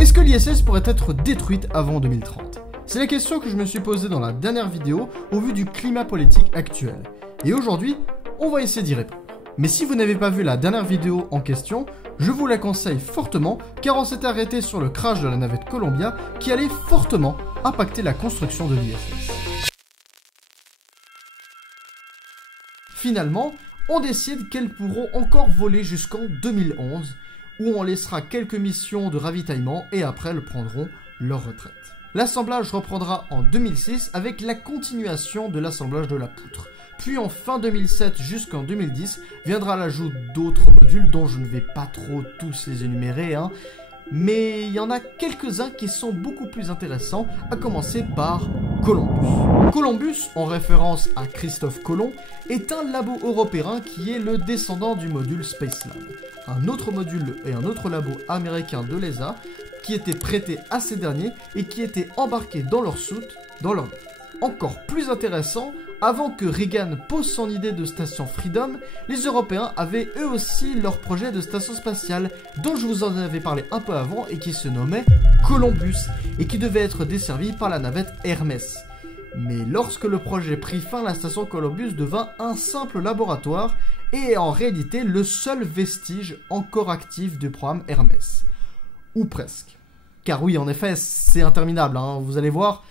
Est-ce que l'ISS pourrait être détruite avant 2030? C'est la question que je me suis posée dans la dernière vidéo au vu du climat politique actuel. Et aujourd'hui, on va essayer d'y répondre. Mais si vous n'avez pas vu la dernière vidéo en question, je vous la conseille fortement car on s'était arrêté sur le crash de la navette Columbia qui allait fortement impacter la construction de l'ISS. Finalement, on décide qu'elles pourront encore voler jusqu'en 2011, où on laissera quelques missions de ravitaillement et après elles prendront leur retraite. L'assemblage reprendra en 2006 avec la continuation de l'assemblage de la poutre. Puis en fin 2007 jusqu'en 2010 viendra l'ajout d'autres modules dont je ne vais pas trop tous les énumérer, mais il y en a quelques-uns qui sont beaucoup plus intéressants, à commencer par Columbus. Columbus, en référence à Christophe Colomb, est un labo européen qui est le descendant du module Spacelab. Un autre module et un autre labo américain de l'ESA qui étaient prêtés à ces derniers et qui étaient embarqués dans leur soute, dans leur navette. Encore plus intéressant, avant que Reagan pose son idée de station Freedom, les Européens avaient eux aussi leur projet de station spatiale dont je vous en avais parlé un peu avant et qui se nommait Columbus et qui devait être desservi par la navette Hermès. Mais lorsque le projet prit fin, la station Columbus devint un simple laboratoire et est en réalité le seul vestige encore actif du programme Hermès. Ou presque. Car oui, en effet, c'est interminable, vous allez voir.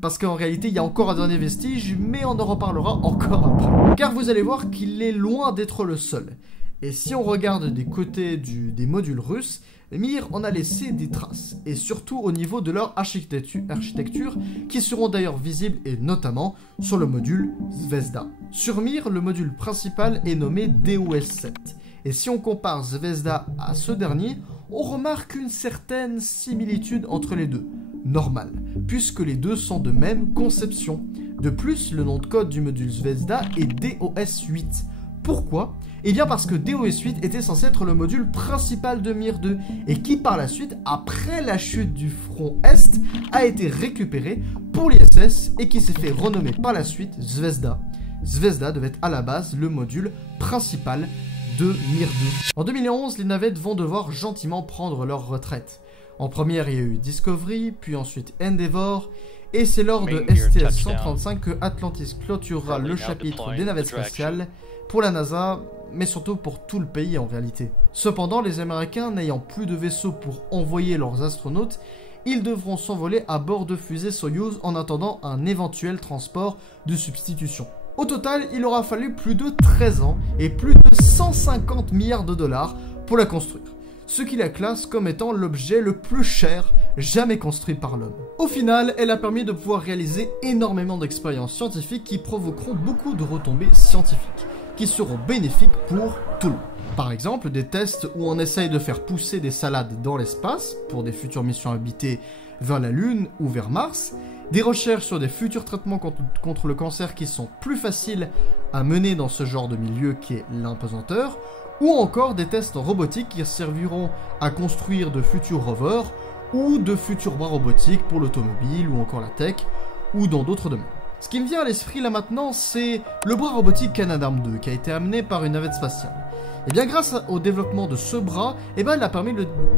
Parce qu'en réalité, il y a encore un dernier vestige, mais on en reparlera encore après. Car vous allez voir qu'il est loin d'être le seul. Et si on regarde des côtés des modules russes, Mir en a laissé des traces, et surtout au niveau de leur architecture, qui seront d'ailleurs visibles et notamment sur le module Zvezda. Sur Mir, le module principal est nommé DOS-7. Et si on compare Zvezda à ce dernier, on remarque une certaine similitude entre les deux. Normal, puisque les deux sont de même conception. De plus, le nom de code du module Zvezda est DOS-8. Pourquoi? Eh bien parce que DOS-8 était censé être le module principal de Mir 2, et qui par la suite, après la chute du front Est, a été récupéré pour l'ISS et qui s'est fait renommer par la suite Zvezda. Zvezda devait être à la base le module principal de Mir 2. En 2011, les navettes vont devoir gentiment prendre leur retraite. En première, il y a eu Discovery, puis ensuite Endeavour, et c'est lors de STS-135 que Atlantis clôturera le chapitre des navettes spatiales pour la NASA, mais surtout pour tout le pays en réalité. Cependant, les Américains n'ayant plus de vaisseaux pour envoyer leurs astronautes, ils devront s'envoler à bord de fusées Soyouz en attendant un éventuel transport de substitution. Au total, il aura fallu plus de 13 ans et plus de 150 milliards de dollars pour la construire, ce qui la classe comme étant l'objet le plus cher jamais construit par l'homme. Au final, elle a permis de pouvoir réaliser énormément d'expériences scientifiques qui provoqueront beaucoup de retombées scientifiques, qui seront bénéfiques pour tout le monde. Par exemple, des tests où on essaye de faire pousser des salades dans l'espace pour des futures missions habitées vers la Lune ou vers Mars, des recherches sur des futurs traitements contre le cancer qui sont plus faciles à mener dans ce genre de milieu qui est l'impesanteur, ou encore des tests robotiques qui serviront à construire de futurs rovers ou de futurs bras robotiques pour l'automobile ou encore la tech ou dans d'autres domaines. Ce qui me vient à l'esprit là maintenant, c'est le bras robotique Canadarm2 qui a été amené par une navette spatiale. Et bien grâce au développement de ce bras, il a permis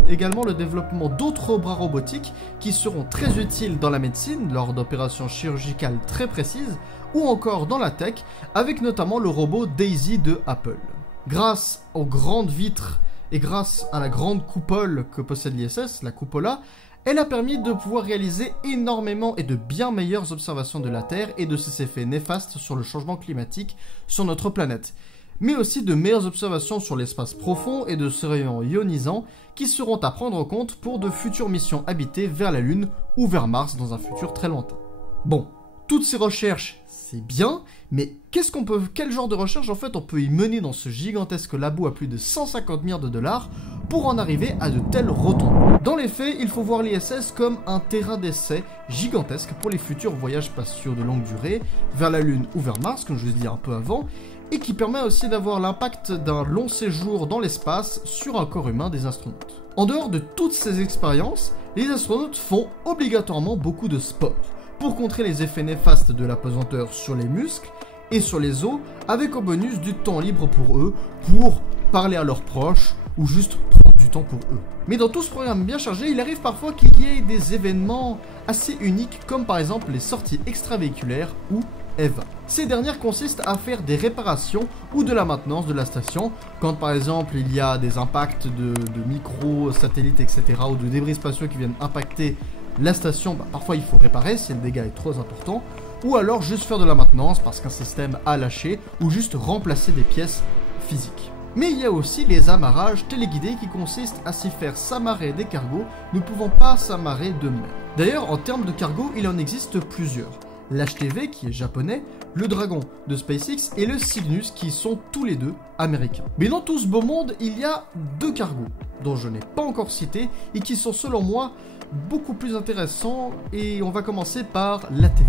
également le développement d'autres bras robotiques qui seront très utiles dans la médecine lors d'opérations chirurgicales très précises ou encore dans la tech avec notamment le robot Daisy de Apple. Grâce aux grandes vitres et grâce à la grande coupole que possède l'ISS, la Cupola, elle a permis de pouvoir réaliser énormément et de bien meilleures observations de la Terre et de ses effets néfastes sur le changement climatique sur notre planète, mais aussi de meilleures observations sur l'espace profond et de ce rayons ionisants qui seront à prendre en compte pour de futures missions habitées vers la Lune ou vers Mars dans un futur très lointain. Bon, toutes ces recherches, c'est bien, mais quel genre de recherche en fait on peut y mener dans ce gigantesque labo à plus de 150 milliards de dollars pour en arriver à de telles retombées? Dans les faits, il faut voir l'ISS comme un terrain d'essai gigantesque pour les futurs voyages spatiaux de longue durée vers la Lune ou vers Mars, comme je vous ai dit un peu avant, et qui permet aussi d'avoir l'impact d'un long séjour dans l'espace sur un corps humain des astronautes. En dehors de toutes ces expériences, les astronautes font obligatoirement beaucoup de sport pour contrer les effets néfastes de l'apesanteur sur les muscles et sur les os, avec en bonus du temps libre pour eux, pour parler à leurs proches ou juste prendre du temps pour eux. Mais dans tout ce programme bien chargé, il arrive parfois qu'il y ait des événements assez uniques, comme par exemple les sorties extravéhiculaires ou EVA. Ces dernières consistent à faire des réparations ou de la maintenance de la station, quand par exemple il y a des impacts de micro-satellites, etc., ou de débris spatiaux qui viennent impacter la station, parfois il faut réparer si le dégât est trop important, ou alors juste faire de la maintenance parce qu'un système a lâché, ou juste remplacer des pièces physiques. Mais il y a aussi les amarrages téléguidés qui consistent à s'y faire s'amarrer des cargos ne pouvant pas s'amarrer d'eux-mêmes. D'ailleurs, en termes de cargos, il en existe plusieurs. L'HTV qui est japonais, le Dragon de SpaceX et le Cygnus qui sont tous les deux américains. Mais dans tout ce beau monde, il y a deux cargos dont je n'ai pas encore cité et qui sont selon moi beaucoup plus intéressants, et on va commencer par l'ATV.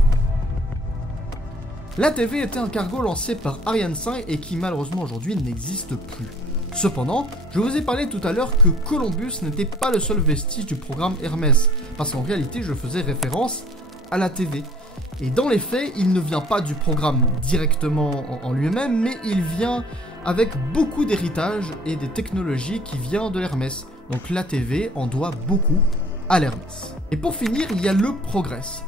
L'ATV était un cargo lancé par Ariane 5 et qui malheureusement aujourd'hui n'existe plus. Cependant, je vous ai parlé tout à l'heure que Columbus n'était pas le seul vestige du programme Hermès, parce qu'en réalité je faisais référence à l'ATV. Et dans les faits, il ne vient pas du programme directement en lui-même, mais il vient avec beaucoup d'héritage et des technologies qui viennent de l'Hermès. Donc l'ATV en doit beaucoup à l'Hermès. Et pour finir, il y a le Progress.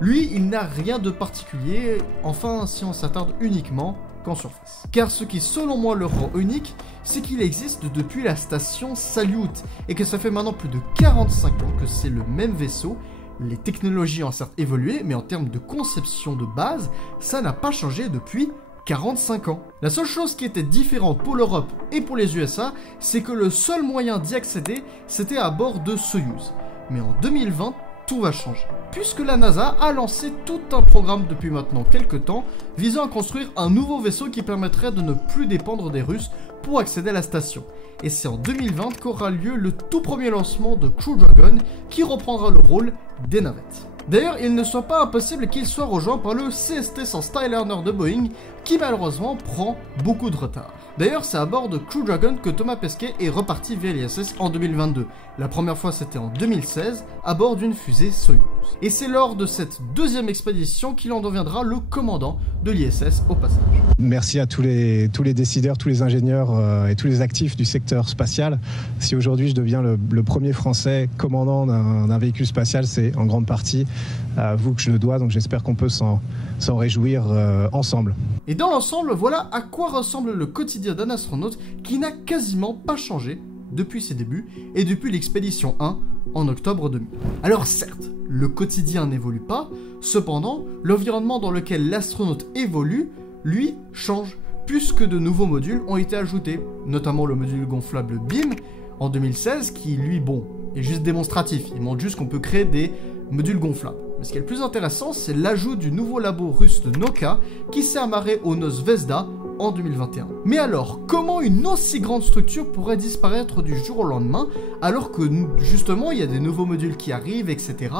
Lui, il n'a rien de particulier, enfin si on s'attarde uniquement qu'en surface. Car ce qui selon moi le rend unique, c'est qu'il existe depuis la station Salyut, et que ça fait maintenant plus de 45 ans que c'est le même vaisseau. Les technologies ont certes évolué, mais en termes de conception de base, ça n'a pas changé depuis 45 ans. La seule chose qui était différente pour l'Europe et pour les USA, c'est que le seul moyen d'y accéder, c'était à bord de Soyuz. Mais en 2020, tout va changer, puisque la NASA a lancé tout un programme depuis maintenant quelques temps, visant à construire un nouveau vaisseau qui permettrait de ne plus dépendre des Russes pour accéder à la station. Et c'est en 2020 qu'aura lieu le tout premier lancement de Crew Dragon, qui reprendra le rôle des navettes. D'ailleurs, il ne soit pas impossible qu'il soit rejoint par le CST-100 Skyliner de Boeing, qui malheureusement prend beaucoup de retard. D'ailleurs, c'est à bord de Crew Dragon que Thomas Pesquet est reparti via l'ISS en 2022. La première fois, c'était en 2016, à bord d'une fusée Soyuz. Et c'est lors de cette deuxième expédition qu'il en deviendra le commandant de l'ISS au passage. Merci à tous les décideurs, tous les ingénieurs et tous les actifs du secteur spatial. Si aujourd'hui je deviens le premier Français commandant d'un véhicule spatial, c'est en grande partie à vous que je le dois, donc j'espère qu'on peut s'en réjouir ensemble. Et dans l'ensemble, voilà à quoi ressemble le quotidien d'un astronaute qui n'a quasiment pas changé depuis ses débuts et depuis l'expédition 1 en octobre 2000. Alors certes, le quotidien n'évolue pas, cependant, l'environnement dans lequel l'astronaute évolue, lui, change, puisque de nouveaux modules ont été ajoutés, notamment le module gonflable BEAM en 2016, qui lui, est juste démonstratif, il montre juste qu'on peut créer des modules gonflables. Mais ce qui est le plus intéressant, c'est l'ajout du nouveau labo russe de Nauka qui s'est amarré au nœud Zvezda en 2021. Mais alors, comment une aussi grande structure pourrait disparaître du jour au lendemain alors que justement il y a des nouveaux modules qui arrivent, etc.,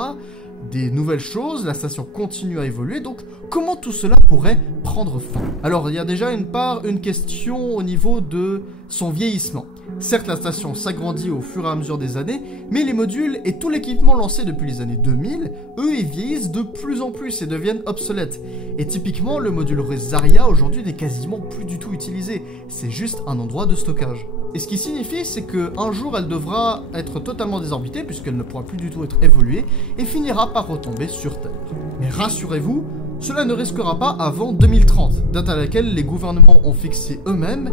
des nouvelles choses, la station continue à évoluer, donc comment tout cela pourrait prendre fin? Alors il y a déjà une question au niveau de son vieillissement. Certes, la station s'agrandit au fur et à mesure des années, mais les modules et tout l'équipement lancé depuis les années 2000, eux, ils vieillissent de plus en plus et deviennent obsolètes. Et typiquement, le module russe Zarya aujourd'hui n'est quasiment plus du tout utilisé, c'est juste un endroit de stockage. Et ce qui signifie, c'est qu'un jour, elle devra être totalement désorbitée, puisqu'elle ne pourra plus du tout être évoluée, et finira par retomber sur Terre. Mais rassurez-vous, cela ne risquera pas avant 2030, date à laquelle les gouvernements ont fixé eux-mêmes,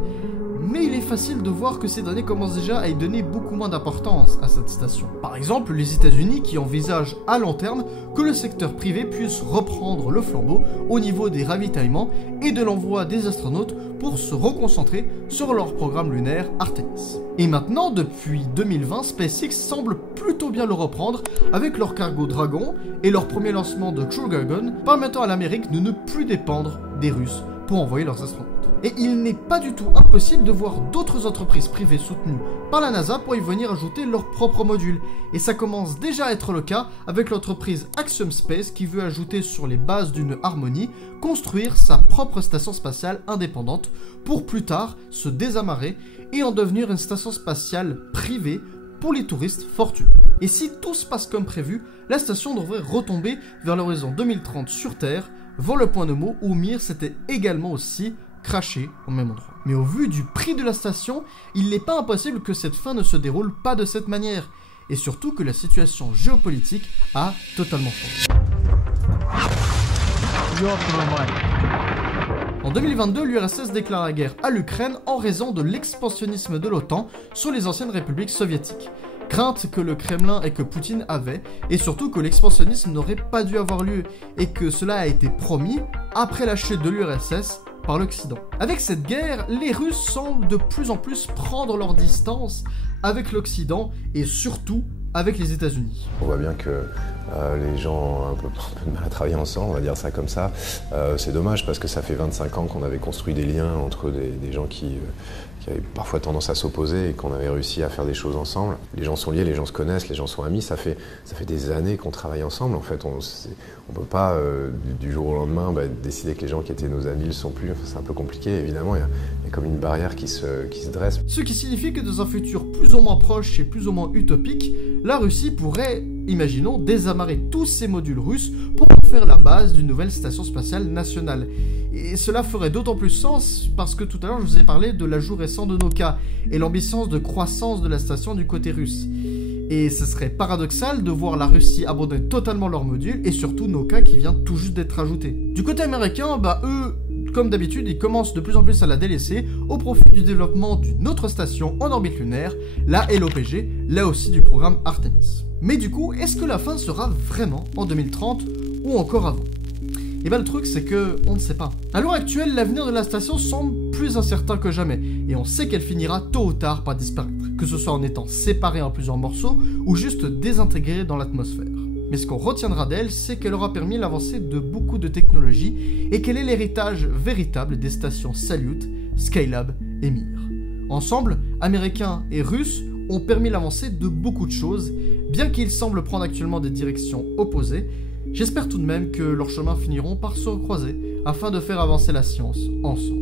mais il est facile de voir que ces données commencent déjà à y donner beaucoup moins d'importance à cette station. Par exemple, les États-Unis qui envisagent à long terme que le secteur privé puisse reprendre le flambeau au niveau des ravitaillements et de l'envoi des astronautes pour se reconcentrer sur leur programme lunaire Artemis. Et maintenant, depuis 2020, SpaceX semble plutôt bien le reprendre avec leur cargo Dragon et leur premier lancement de Crew Dragon, permettant à l'Amérique de ne plus dépendre des Russes pour envoyer leurs astronautes. Et il n'est pas du tout impossible de voir d'autres entreprises privées soutenues par la NASA pour y venir ajouter leurs propres modules. Et ça commence déjà à être le cas avec l'entreprise Axiom Space qui veut ajouter sur les bases d'une Harmony, construire sa propre station spatiale indépendante pour plus tard se désamarrer et en devenir une station spatiale privée pour les touristes fortunés. Et si tout se passe comme prévu, la station devrait retomber vers l'horizon 2030 sur Terre, vers le point Nemo où Mir s'était également aussi cracher au même endroit. Mais au vu du prix de la station, il n'est pas impossible que cette fin ne se déroule pas de cette manière. Et surtout que la situation géopolitique a totalement changé. En 2022, l'URSS déclare la guerre à l'Ukraine en raison de l'expansionnisme de l'OTAN sur les anciennes républiques soviétiques. Crainte que le Kremlin et que Poutine avaient, et surtout que l'expansionnisme n'aurait pas dû avoir lieu, et que cela a été promis après la chute de l'URSS par l'Occident. Avec cette guerre, les Russes semblent de plus en plus prendre leur distance avec l'Occident, et surtout avec les États-Unis. On voit bien que les gens ont un peu de mal à travailler ensemble, on va dire ça comme ça. C'est dommage parce que ça fait 25 ans qu'on avait construit des liens entre des gens qui avaient parfois tendance à s'opposer et qu'on avait réussi à faire des choses ensemble. Les gens sont liés, les gens se connaissent, les gens sont amis, ça fait des années qu'on travaille ensemble. En fait, on ne peut pas du jour au lendemain décider que les gens qui étaient nos amis ne le sont plus. Enfin, c'est un peu compliqué, évidemment, il y a comme une barrière qui se dresse. Ce qui signifie que dans un futur plus ou moins proche et plus ou moins utopique, la Russie pourrait, imaginons, désamarrer tous ces modules russes pour faire la base d'une nouvelle station spatiale nationale. Et cela ferait d'autant plus sens parce que tout à l'heure je vous ai parlé de l'ajout récent de Nauka et l'ambition de croissance de la station du côté russe. Et ce serait paradoxal de voir la Russie abandonner totalement leurs modules et surtout Nauka qui vient tout juste d'être ajouté. Du côté américain, eux, comme d'habitude, ils commencent de plus en plus à la délaisser au profit du développement d'une autre station en orbite lunaire, la LOPG, là aussi du programme Artemis. Mais du coup, est-ce que la fin sera vraiment en 2030 ou encore avant ? Et le truc c'est que on ne sait pas. À l'heure actuelle, l'avenir de la station semble plus incertain que jamais, et on sait qu'elle finira tôt ou tard par disparaître, que ce soit en étant séparée en plusieurs morceaux ou juste désintégrée dans l'atmosphère. Mais ce qu'on retiendra d'elle, c'est qu'elle aura permis l'avancée de beaucoup de technologies et qu'elle est l'héritage véritable des stations Salyut, Skylab et Mir. Ensemble, Américains et Russes ont permis l'avancée de beaucoup de choses, bien qu'ils semblent prendre actuellement des directions opposées. J'espère tout de même que leurs chemins finiront par se recroiser afin de faire avancer la science ensemble.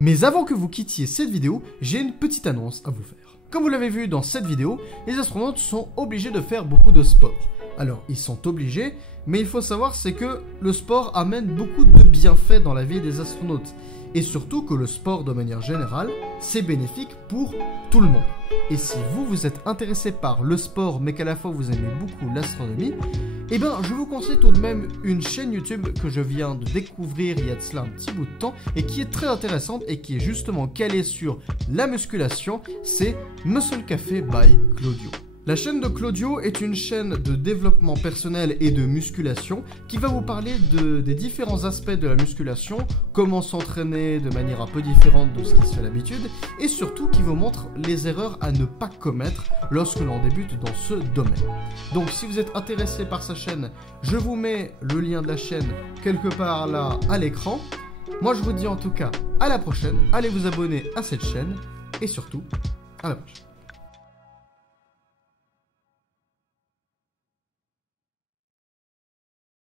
Mais avant que vous quittiez cette vidéo, j'ai une petite annonce à vous faire. Comme vous l'avez vu dans cette vidéo, les astronautes sont obligés de faire beaucoup de sport. Alors, ils sont obligés, mais il faut savoir c'est que le sport amène beaucoup de bienfaits dans la vie des astronautes. Et surtout que le sport, de manière générale, c'est bénéfique pour tout le monde. Et si vous êtes intéressé par le sport, mais qu'à la fois vous aimez beaucoup l'astronomie, eh bien, je vous conseille tout de même une chaîne YouTube que je viens de découvrir il y a de cela un petit bout de temps et qui est très intéressante et qui est justement calée sur la musculation, c'est Muscle Café by Claudio. La chaîne de Claudio est une chaîne de développement personnel et de musculation qui va vous parler des différents aspects de la musculation, comment s'entraîner de manière un peu différente de ce qui se fait d'habitude, et surtout qui vous montre les erreurs à ne pas commettre lorsque l'on débute dans ce domaine. Donc si vous êtes intéressé par sa chaîne, je vous mets le lien de la chaîne quelque part là à l'écran. Moi je vous dis en tout cas à la prochaine, allez vous abonner à cette chaîne, et surtout, à la prochaine.